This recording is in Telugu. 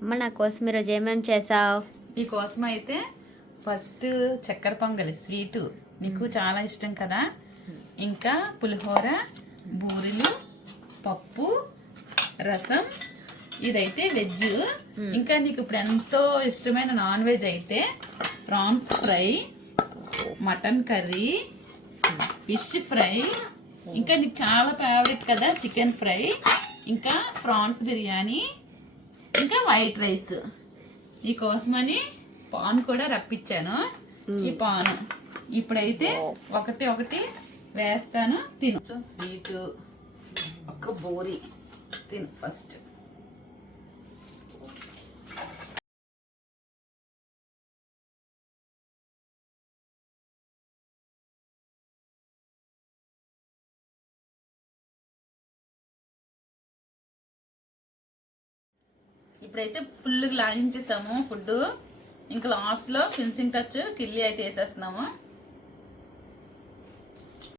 అమ్మ నా కోసం ఈరోజు ఏమేమి చేసావు? నీకోసం అయితే ఫస్ట్ చక్కెర పొంగలి స్వీటు నీకు చాలా ఇష్టం కదా. ఇంకా పులిహోర, బూరెలు, పప్పు, రసం, ఇదైతే వెజ్. ఇంకా నీకు ఇప్పుడు ఎంతో ఇష్టమైన నాన్ వెజ్ అయితే prawns fry, mutton curry, fish fry, ఇంకా నీకు చాలా ఫేవరెట్ కదా చికెన్ ఫ్రై, ఇంకా ప్రాన్స్ బిర్యానీ, ఇంకా వైట్ రైస్. ఈ కోసమని పాన్ కూడా రప్పించాను. ఈ పాన్ ఇప్పుడైతే ఒకటి ఒకటి వేస్తాను. తిను. కొంచెం స్వీటు, ఒక బోరి తిను ఫస్ట్. ఇప్పుడైతే ఫుల్గా లాగించేసాము ఫుడ్. ఇంకా లాస్ట్లో ఫినిషింగ్ టచ్ కిల్లి అయితే వేసేస్తున్నాము.